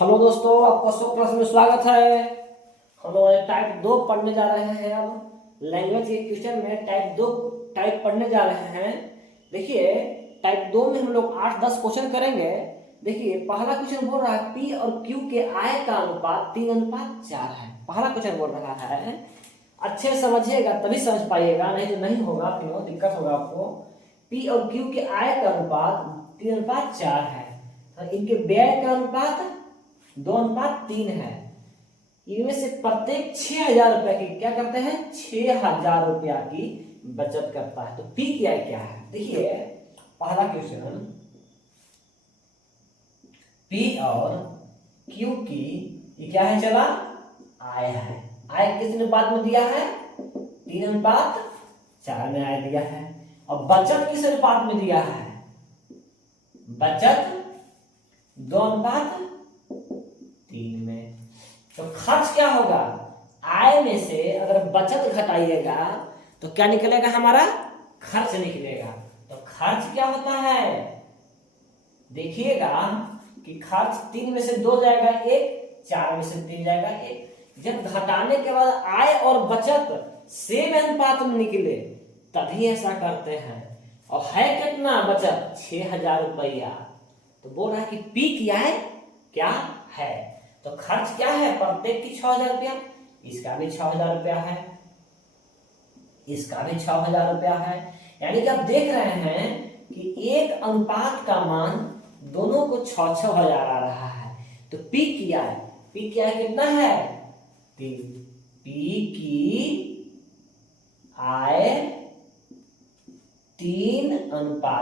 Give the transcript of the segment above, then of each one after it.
Hello दोस्तों, आपका show class में स्वागत है। हम लोग टाइप 2 पढ़ने जा रहे हैं। अब लैंग्वेज के क्वेश्चन में टाइप 2 टाइप पढ़ने जा रहे हैं। देखिए, टाइप 2 में हम लोग 8-10 क्वेश्चन करेंगे। देखिए, पहला क्वेश्चन बोल रहा है पी और क्यू के आय का अनुपात 3:4 है। पहला क्वेश्चन बोल रहा है, अच्छे से समझिएगा तभी समझ पाइएगा, नहीं तो नहीं होगा, क्यों दिक्कत होगा आपको। पी और क्यू के आय का अनुपात 3:4 है और इनके व्यय का अनुपात 2:3 है। इनमें से प्रत्येक 6,000 रुपया की क्या करते हैं, 6,000 रुपया की बचत करता है। तो पी की आय क्या है? देखिए, पहला क्वेश्चन, पी और क्यू की ये क्या है, चला आय है। आय किस अनुपात में दिया है? 3:4 में आय दिया है। और बचत किस अनुपात में दिया है? बचत 2:3 में। तो खर्च क्या होगा? आय में से अगर बचत घटाइएगा तो क्या निकलेगा? हमारा खर्च निकलेगा। तो खर्च क्या होता है? देखिएगा कि खर्च 3 में से 2 जाएगा 1, 4 में से 3 जाएगा 1। जब घटाने के बाद आय और बचत सेम अनुपात में निकले तभी ऐसा करते हैं। और है कितना बचत? 6,000 रुपया। तो बोल रहा है कि पी की आय क्या है। तो खर्च क्या है? प्रत्येक की 6,000 रुपया। इसका भी 6,000 रुपया है, इसका भी 6,000 रुपया है। यानी कि आप देख रहे हैं कि एक अनुपात का मान दोनों को 6,000 आ रहा है। तो पी की आय कितना है? 3। पी की आय 3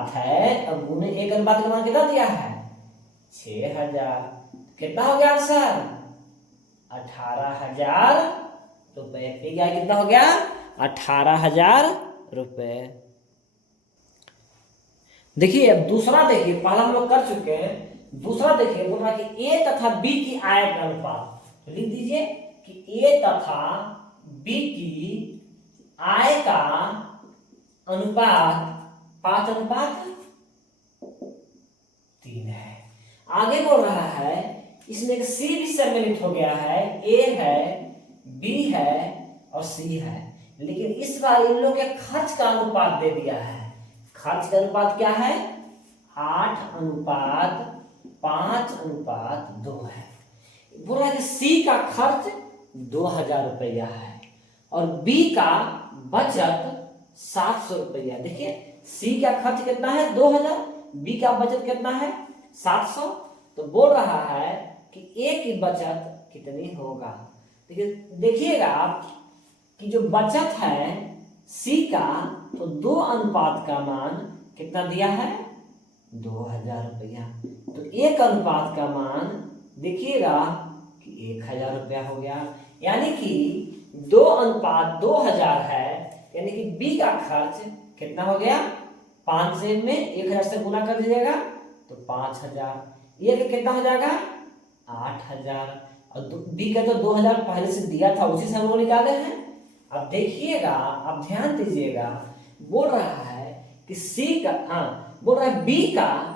है। अब गुने 1 अनुपात का मान कितना दिया है? 6,000। कितना हो गया आंसर? 18,000 रुपए। पी की आय कितना हो गया? 18,000 रुपए। देखिए, अब दूसरा देखिए, पहला हम लोग कर चुके हैं। दूसरा देखिए, बोल रहा है कि ए तथा बी की आय का अनुपात। तो लिख दीजिए कि ए तथा बी की आय का अनुपात 5:3 है। आगे बोल रहा है, इसमें एक सी भी सम्मिलित हो गया है। ए है, बी है और सी है। लेकिन इस बार इन लोग के खर्च का अनुपात दे दिया है। खर्च का अनुपात क्या है? 8:5:2 है। बोला कि सी का खर्च 2,000 रुपया है और बी का बचत 700 रुपया। देखिए, सी का खर्च कितना है? 2,000। बी का बचत कितना है? 700। तो बोल रहा है कि ए की बचत कितनी होगा। देखिएगा आप कि जो बचत है सी का, तो 2 अनुपात का मान कितना दिया है? 2,000 रुपया। तो 1 अनुपात का मान देखिएगा कि 1,000 रुपया हो गया। यानी कि 2:2,000 है। यानी कि बी का खर्च कितना हो गया? 5 से में 1,000 से गुना कर दीजिएगा तो 5,000। ये कितना हो जाएगा? 8,000। और बी का तो 2,000 पहले से दिया था, उसी से हम लोग निकाले हैं। अब देखिएगा, अब ध्यान दीजिएगा, बोल रहा है कि सी का, बोल रहा है बी का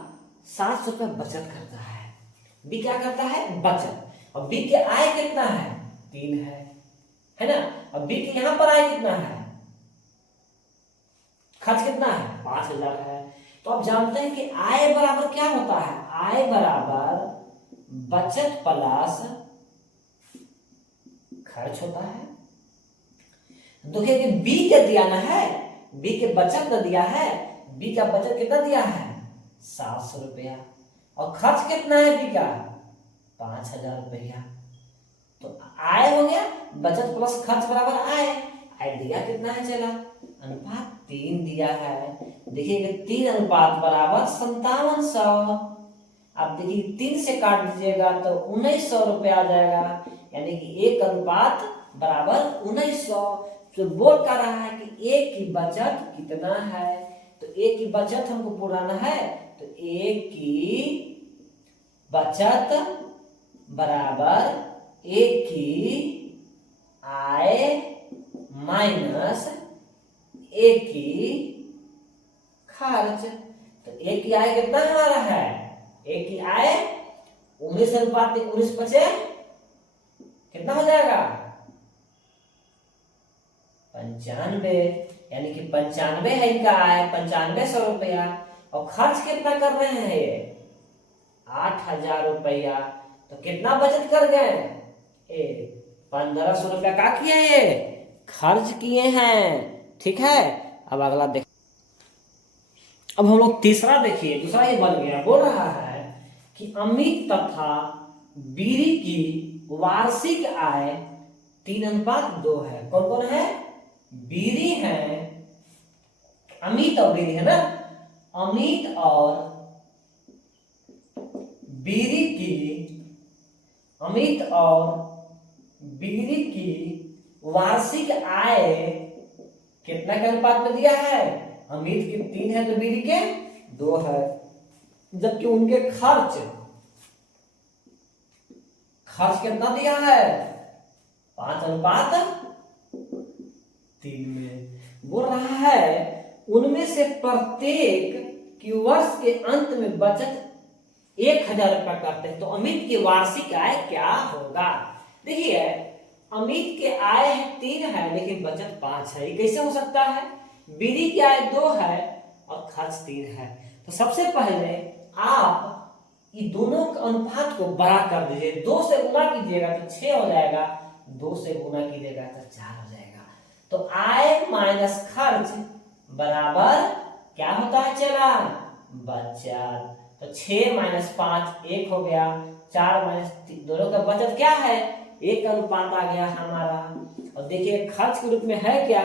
700 रुपया बचत करता है। बी क्या करता है? बचत। और बी के आय कितना है? 3 है ना। और बी के यहां पर आय कितना है? खर्च कितना है? 5,000 है। तो आप जानते हैं कि आय बराबर क्या होता है? आय बराबर बचत प्लस खर्च होता है। देखिए कि बी के दिया ना है, बी के बचत न दिया है। बी का बचत कितना दिया है? 700 रुपया। और खर्च कितना है बी का? 5,000 रुपया। तो आय हो गया बचत प्लस खर्च बराबर आय। आय दिया कितना है? चला अनुपात 3 दिया है। देखिए 3 अनुपात बराबर 5700। आप देखिए 3 से काट दीजिएगा तो 1900 रुपया आ जाएगा। यानी कि 1 अनुपात बराबर 1900। तो बोल कर रहा है कि ए की बचत कितना है। तो ए की बचत हमको पुराना है, तो ए की बचत बराबर ए की आय माइनस ए की खर्च। तो ए की आय कितना हमारा है? ए की आय 19 अनुपात 19 बचे कितना हो जाएगा 95, यानी कि 95 है इनका आय, 9500 रुपया। और खर्च कितना कर रहे हैं ये 8000 रुपया। तो कितना बचत कर गए 1500 रुपया का किए ये खर्च किए हैं। ठीक है, अब अगला देख। अब हम लोग तीसरा देखिए, दूसरा ही बन गया। बोल रहा है कि अमित तथा बीरी की वार्षिक आय 3:2 है। कौन कौन है बीरी है, अमित और बीरी है ना। अमित और बीरी की, अमित और बीरी की वार्षिक आय कितना के अनुपात में दिया है। अमित की 3 है तो बीरी के 2 है, जबकि उनके खर्च कितना दिया है 5:3 में। बोल रहा है उनमें से प्रत्येक की वर्ष के अंत में बचत 1000 रुपया करते हैं। तो अमित की वार्षिक आय क्या होगा। देखिए अमित के आय है 3 है लेकिन बचत 5 है, ये कैसे हो सकता है। बीरी की आय 2 है और खर्च 3 है। तो सबसे पहले आप ये दोनों के अनुपात को बड़ा कर दीजिए। 2 से गुना कीजिएगा तो 6 हो जाएगा, 2 से गुना कीजिएगा तो 4 हो जाएगा। तो आय माइनस खर्च बराबर क्या होता है चला बचत। तो 6 - 5 1 हो गया, 4 - 3 दोनों का बचत क्या है 1 अनुपात आ गया हमारा। और देखिए खर्च के रूप में है क्या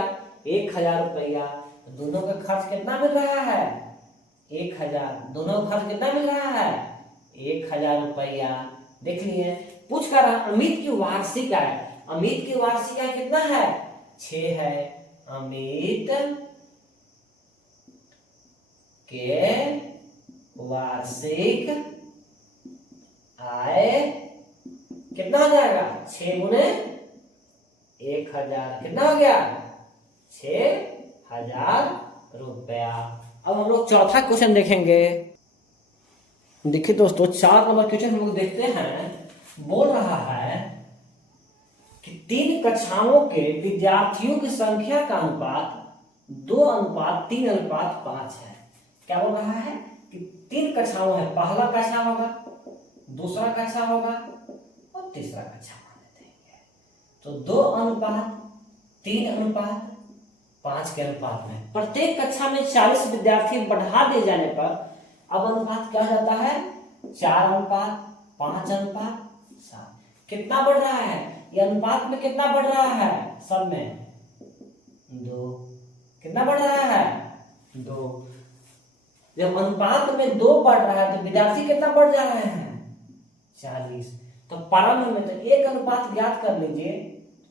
1000 रुपया। तो दोनों का खर्च कितना मिल रहा है 1000, दोनों का खर्च कितना मिल रहा है 1000 रुपया। देख लिए पूछ कर रहा अमित की वार्षिक आय, अमित की वार्षिक आय कितना है 6 है। अमित के वार्षिक आय कितना हो जाएगा 6 गुने 1000 कितना हो गया 6000 रुपया। अब हम लोग चौथा क्वेश्चन देखेंगे। देखिए दोस्तों 4 नंबर क्वेश्चन हम लोग देखते हैं। बोल रहा है कि 3 कक्षाओं के विद्यार्थियों की संख्या का अनुपात 2:3:5 है। क्या बोल रहा है कि 3 कक्षाओं है, पहला कक्षा होगा, दूसरा कक्षा होगा और तीसरा कक्षा मान लेते हैं। तो 2:3:5 के अनुपात में प्रत्येक कक्षा में 40 विद्यार्थी बढ़ा दिए जाने पर अब अनुपात क्या जाता है 4:5:7। कितना बढ़ रहा है ये अनुपात में, कितना बढ़ रहा है सब में 2। कितना बढ़ रहा है 2। जब अनुपात में 2 बढ़ रहा है तो विद्यार्थी कितना बढ़ जा रहे हैं 40। तो प्रारंभ में तो 1 अनुपात ज्ञात कर लीजिए,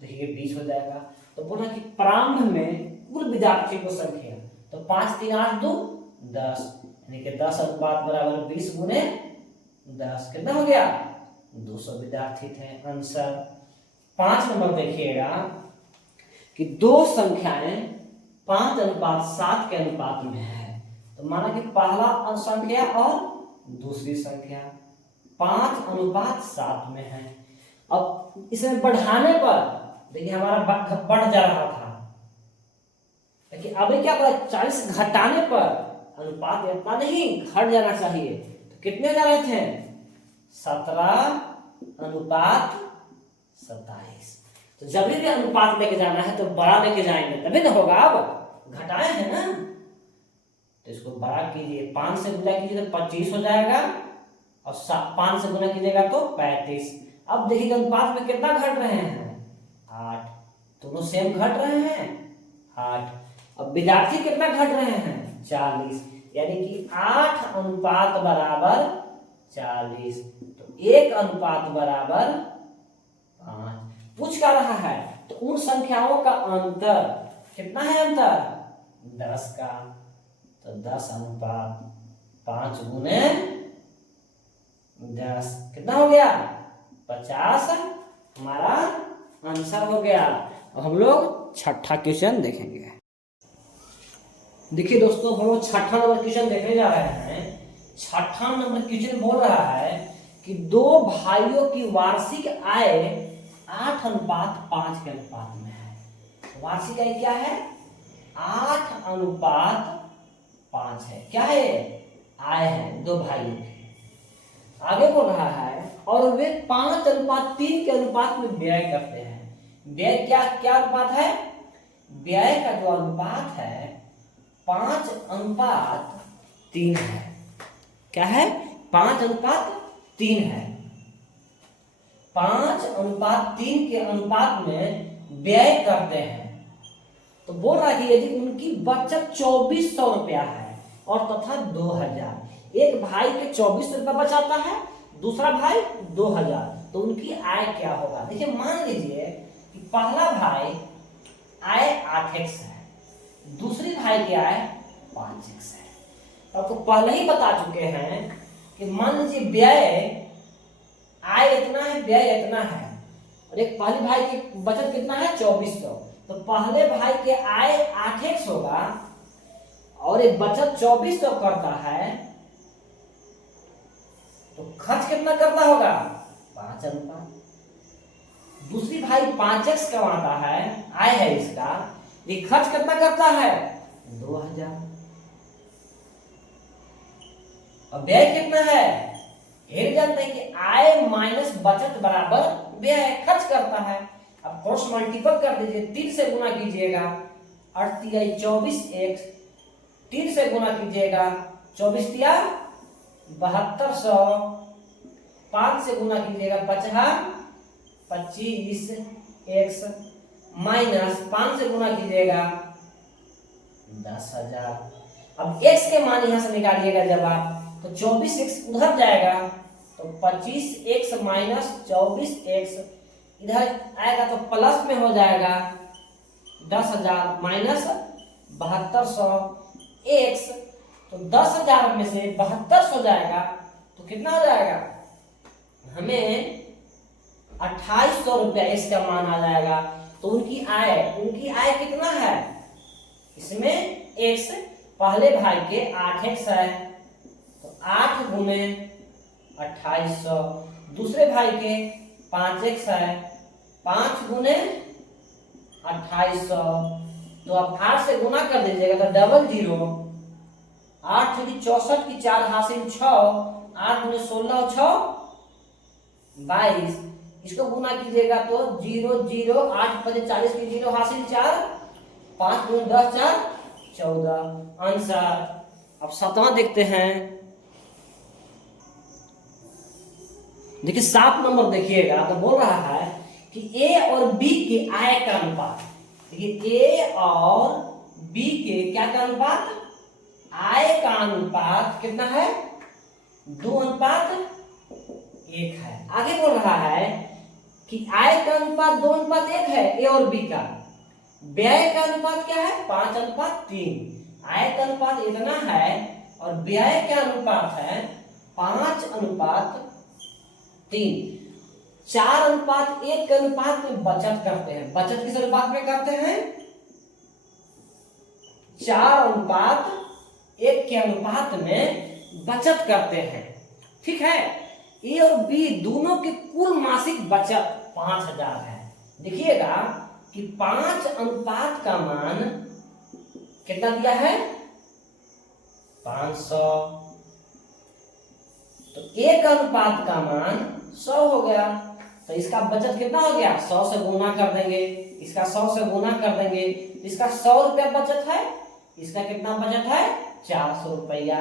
देखिए 20 हो जाएगा। तो बोला कि प्रारंभ में कुल विद्यार्थी को संख्या, तो 5 3 8 2 10, यानी कि 10 अनुपात बराबर 20 गुने 10 कितना हो गया 200 विद्यार्थी थे। आंसर 5 नंबर देखिएगा कि 2 संख्याएं 5:7 के अनुपात में है। तो माना कि पहला संख्या और दूसरी संख्या 5:7 में है। अब इसे बढ़ाने पर देखिए हमारा बढ़ जा रहा था, लेकिन अभी क्या पता 40 घटाने पर अनुपात इतना नहीं घट जाना चाहिए। तो कितने जा रहे थे 17:27। तो जब भी अनुपात लेके जाना है तो बड़ा लेके जाएंगे तभी ना होगा। अब घटाए हैं ना तो इसको बड़ा कीजिए, 5 से गुना कीजिए तो 25 हो जाएगा और 5 से गुना कीजिएगा तो 35। अब देखिए अनुपात में कितना घट रहे हैं 8, दोनों सेम घट रहे हैं 8। अब विद्यार्थी कितना घट रहे हैं 40, यानी कि 8 अनुपात बराबर 40। तो 1 अनुपात बराबर 5। पूछ क्या रहा है तो उन संख्याओं का अंतर कितना है, अंतर 10 का। तो 10 अनुपात 5 गुने 10 कितना हो गया 50 हमारा आंसर हो गया। अब हम लोग छठा क्वेश्चन देखेंगे। देखिए दोस्तों हम लोग छठा नंबर क्वेश्चन देखने जा रहे हैं। छठा नंबर क्वेश्चन बोल रहा है कि दो भाइयों की वार्षिक आय 8:5 के अनुपात में है। वार्षिक आय क्या है? 8:5 है। क्या है? आय है दो भाइयों की। आगे बोल रहा है और वे 5:3 के अनुपात में व्यय करते हैं। व्यय क्या क्या अनुपात है? व्यय का जो अनुपात है 5:3 है। क्या है? 5:3 है। 5:3 के अनुपात में व्यय करते हैं। तो बोल रहा है कि यदि उनकी बचत 2400 रुपया है और तथा 2000, एक भाई के 2400 रुपया बचाता है, दूसरा भाई 2000, तो उनकी आय क्या होगा? देखिए मान लीजिए कि पहला भाई आय 8x है, दूसरी भाई की आय 5x है। तो आपको पहले ही बता चुके हैं कि मान लीजिए व्यय आय इतना है, व्यय इतना है, और एक पहले भाई की बचत कितना है? 2400। तो पहले भाई के आय 8x होगा और एक बचत 2400 करता है, तो खर्च कितना करना होगा? 5 अनुपात। दूसरी भाई 5x कमाता है, आय है इसका, ये खर्च कितना करता है? 2000। और व्यय कितना है? फिर जानते हैं कि आय माइनस बचत बराबर व्यय, खर्च करता है। अब क्रॉस मल्टीपल कर दीजिए, 3 से गुना कीजिएगा, 8 तिया 24x, 3 से गुना कीजिएगा, 24 तिया 7200, 5 से गुना कीजिएगा, 25x माइनस 5 से गुना कीजिएगा 10,000। अब x के मान यहां से निकालिएगा जब आप, तो 24x उधर जाएगा, तो 25x माइनस 24x इधर आएगा तो प्लस में हो जाएगा 10,000 माइनस 7200x, तो 10,000 में से 7200 जाएगा तो कितना हो जाएगा? हमें 2800 रुपया इसका मान आ जाएगा। तो उनकी आय कितना है? इसमें x पहले भाई के 8x है, तो 8 गुने 2800, दूसरे भाई के 5x है, 5 गुने 2800, तो आप 8 से गुना कर दीजिएगा तो डबल 0, 8 की 64 की 4 हासिल 6, 8 गुने 16 6 22, इसको गुना कीजिएगा तो 0 0, 8 5 40 की 0 हासिल 4, 5 गुने 10 4 14 आंसर। अब 7वां देखते हैं। देखिए 7 नंबर देखिएगा, तो बोल रहा है कि ए और बी के आय का अनुपात। देखिए ए और बी के क्या का अनुपात? आय का अनुपात कितना है? 2:1 है। आगे बोल रहा है कि आय का अनुपात 2:1 है ए और बी का। व्यय का अनुपात क्या है? 5:3। आय का अनुपात इतना है और व्यय का अनुपात है 5:3। 4:1 के अनुपात में बचत करते हैं। बचत किस अनुपात में करते हैं? 4:1 के अनुपात में बचत करते हैं। ठीक है। ए और बी दोनों की कुल मासिक बचत 5000 है। देखिएगा कि 5 अनुपात का मान कितना दिया है? 500। तो 1 अनुपात का मान 100 हो गया। तो इसका बचत कितना हो गया? 100 से गुना कर देंगे, इसका 100 से गुना कर देंगे, इसका 100 रुपया बचत है, इसका कितना बचत है? 400 रुपया।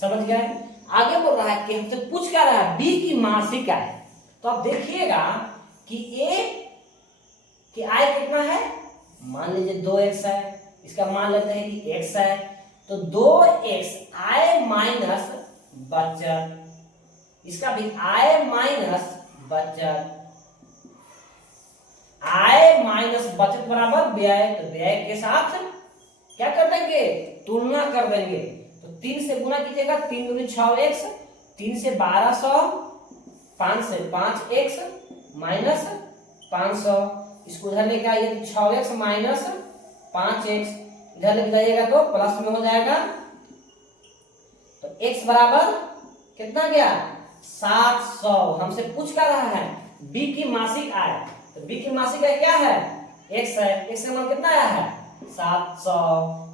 समझ गए? आगे बोल रहा है कि हमसे पूछ क्या रहा है? बी की मासिक आय। तो आप देखिएगा कि ए की आय कितना है? मान लीजिए 2x है, इसका मान लेते हैं कि x है, तो 2x आय माइनस बचत, इसका भी आय माइनस बचत, आय माइनस बचत बराबर व्यय। तो व्यय के साथ क्या कर देंगे? तुलना कर देंगे। तो 3 से गुना कीजिएगा, 3 दूनी 6x, 3 से 1200, 5 से 5x माइनस 500, इसको इधर लेके आइए तो 6x माइनस 5x इधर लेके जाइएगा तो प्लस में हो जाएगा। तो x बराबर कितना गया? 700। हमसे पूछ क्या रहा है, बी की मासिक आय। तो बी की मासिक आय क्या है, x है, x का मान कितना आया है 700।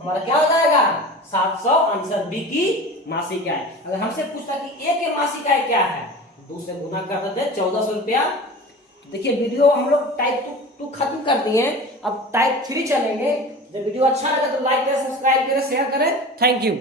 हमारा क्या हो जाएगा 700 आंसर बी की मासिक आय। अगर हमसे पूछता कि ए की मासिक आय क्या है, 2 से गुना कर देते 1400 रुपया। देखिए वीडियो हम लोग टाइप 2 खत्म कर दिए, अब टाइप 3 चलेंगे। जब वीडियो अच्छा लगे तो लाइक करें, सब्सक्राइब करें, शेयर करें। Thank you.